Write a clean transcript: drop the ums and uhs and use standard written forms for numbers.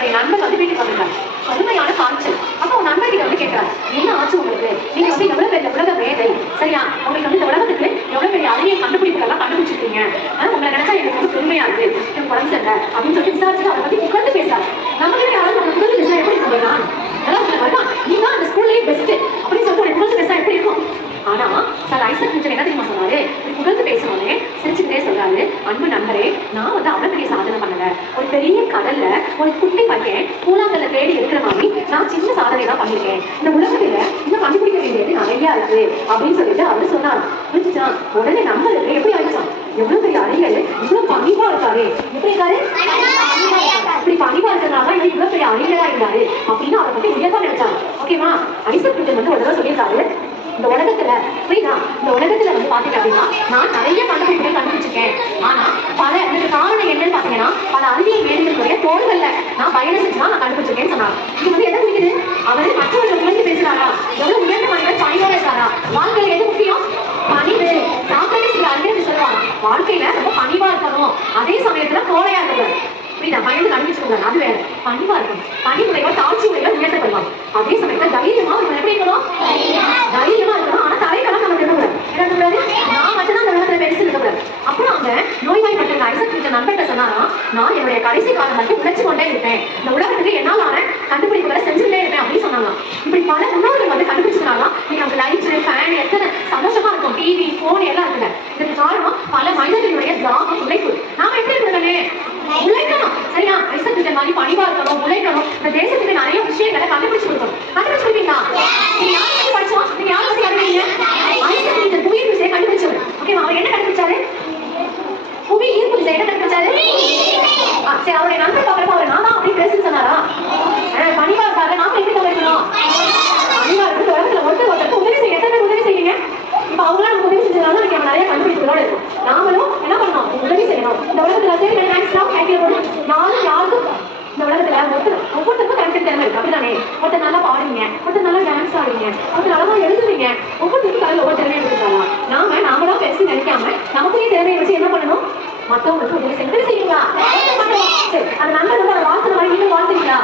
அவருடைய நண்பர் வந்து வீட்டுக்கு வந்திருக்காரு. கடுமையான காய்ச்சல். அப்ப உன் நண்பர் கிட்ட வந்து கேட்கிறாரு, என்ன ஆச்சு உங்களுக்கு? நீங்க வந்து எவ்வளவு பெரிய உலக வேதை, சரியா? உங்களுக்கு வந்து இந்த உலகத்துக்கு எவ்வளவு பெரிய அறிவியல் கண்டுபிடிப்புகள் எல்லாம் கண்டுபிடிச்சிருக்கீங்க. உங்களை நினைச்சா எனக்கு வந்து பெருமையா இருக்கு, எனக்கு உடம்பு சரியில்லை அப்படின்னு சொல்லிட்டு விசாரிச்சுட்டு அவரை பத்தி புகழ்ந்து பேசுறாரு. நம்ம கிட்ட யாரும் நம்ம புகழ்ந்து பேசினா எப்படி இருக்கும்? அதான் உங்களுக்கு வருதான், நீங்க அந்த ஸ்கூல்லயே பெஸ்ட் அப்படின்னு சொல்லிட்டு உங்களை புகழ்ந்து பேசினா எப்படி இருக்கும்? ஆனா சார் ஐசக் நியூட்டன் என்ன தெரியுமா சொன்னாரு? புகழ்ந்து பேசுறோன்னே சிரிச்சுக்கிட்டே சொல்றாரு, அன்பு நண்பரே, நான் வந்து அவ்வளவு பெரிய சாதனை பண்ணல. ஒரு பெரிய கடல்ல ஒரு குட்டி பையன் கூழாங்கல்ல தேடி இருக்கிற மாதிரி நான் சின்ன சாதனை தான் பண்ணிருக்கேன். இந்த உலகத்துல இன்னும் கண்டுபிடிக்க வேண்டியது நிறைய இருக்கு அப்படின்னு சொல்லிட்டு அவரு சொன்னார். புரிஞ்சுச்சான்? உடனே நண்பருக்கு எப்படி ஆயிடுச்சான்? எவ்வளவு பெரிய அறிஞர், இவ்வளவு பணிவா இருக்காரு. எப்படி இருக்காரு? இப்படி பணிவா இருக்கிறதுனால இவ்வளவு பெரிய அறிஞரா இருந்தாரு அப்படின்னு அவரை பத்தி உயர்வா நினைச்சாங்க. ஓகேவா? ஐசக் நியூட்டன் வந்து ஒரு தடவை சொல்லியிருக்காரு, இந்த உலகத்துல புரியுதா, இந்த உலகத்துல வந்து பாத்தீங்க அப்படின்னா நான் நிறைய கண்டுபிடிப்புகள் கண்டுபிடிச்சிருக்கேன். ஆனா பல இதுக்கு காரணம் என்னன்னு பாத்தீங்கன்னா பல அறிவியல் மேதைகளுடைய தோள்கள்ல நான் பயணம் செஞ்சுதான் நான் கண்டுபிடிச்சிருக்கேன்னு சொன்னாங்க. இது வந்து எதை குறிக்குது? அவரு மற்றவர்கள் உயர்ந்து பேசுறாரா? எவ்வளவு உயர்ந்த மனிதர் பணியோட இருக்காரா? வாழ்க்கையில எது முக்கியம்? பணிவு. சாக்ரட்டிஸ் அறிஞர் சொல்லுவாங்க, வாழ்க்கையில ரொம்ப பணிவா இருக்கணும், அதே சமயத்துல கோழையா இருக்கணும். புரியுதா? பயந்து கண்டுபிடிச்சுக்கோங்க, அது வேற. பணிவா இருக்கணும். பணிமுறைகள் தாழ்ச்சி முறைகள் உயர்த்தப்படுவாங்க. அதே சமயத்துல தைரியமா நம்ம எப்படி இருக்கணும்? தைரியமா இருக்கணும். ஆனா தலைக்கெல்லாம் நம்ம இருக்கக்கூடாது. நான் மட்டும்தான் அந்த உலகத்துல பெருசு இருக்கக்கூடாது. அப்புறம் அவங்க நோய்வாய்ப்பட்ட ஐசக் நியூட்டன் நண்பர்கிட்ட சொன்னாரா, நான் என்னுடைய கடைசி காலம் வரைக்கும் உழைச்சு கொண்டே இருப்பேன், இந்த உலகத்துக்கு என்னாலான கண்டுபிடிப்புகளை செஞ்சுட்டே இருப்பேன் அப்படின்னு சொன்னாங்க. இப்படி பல முன்னோர்கள் வந்து கண்டுபிடிச்சதுனால நீங்க அவங்க லைட் ஃபேன் எத்தனை சந்தோஷமா இருக்கும், டிவி போன் எல்லாம் இருக்குல்ல. இதுக்கு காரணம் பல மனிதர்களுடைய தியாகம், உழைப்பு. நாம எப்படி இருக்கணுமே? உழைக்கணும், சரியா? ஐசக் நியூட்டன் மாதிரி பணிவா இருக்கணும், உழைக்கணும். இந்த தேசத்துக்கு நிறைய விஷயங்களை கண்டுபிடிச்சு கொடுக்கணும். கண்டுபிடிச்சு கொடுப்பீங்களா? நீங்க யாரை பத்தி படிச்சோம்? நீங்க யாரை பத்தி அறிவீங்க? ஐசக் நியூட்டன் புவி ஈர்ப்பு விசையை கண்டுபிடிச்சவர். ஓகேவா? அவர் என்ன கண்டுபிடிச்சாரு? புவி ஈர்ப்பு விசை என்ன கண்டுபிடிச்சாரு? சரி, அவருடைய நண்பர் பாக்குறப்ப அவர் நான் தான் அப்படி பேசுன்னு சொன்னாரா? பணிவா இருக்காரு. நாம எப்படி இருக்கணும்? பணிவா இருக்கு. உலகத்துல ஒருத்தருக்கு உதவி செய்ய எத்தனை பேர் உதவி செய்வீங்க? இப்ப அவங்களாம் நம்ம உதவி செஞ்சதுனால நம்ம நிறைய கண்டுபிடிப்புகளோட இருக்கும். நாமளும் என்ன பண்ணணும்? உதவி செய்யணும். இந்த உலகத்துல நானும் யாருக்கும் இந்த உலகத்துல ஒவ்வொருத்தருக்கும் கரெக்ட் திறமை இருக்கு. அப்படிதானே? ஒருத்தர் நல்லா பாடுவீங்க, ஒருத்தர் நல்லா டான்ஸ் ஆடுவீங்க, ஒருத்தர் நல்லா எழுதுவீங்க. ஒவ்வொருத்தருக்கும் தலையில் ஒவ்வொரு திறமையை கொடுத்தாங்க. நாமளா பெருசு நினைக்காம நமக்குரிய திறமையை வச்சு என்ன பண்ணணும்? மத்தவங்களுக்கு உதவி செய்யுங்களா? சரி, அந்த நண்பர் வந்து அதை வாழ்த்துற மாதிரி நீங்க வாழ்த்துவீங்களா?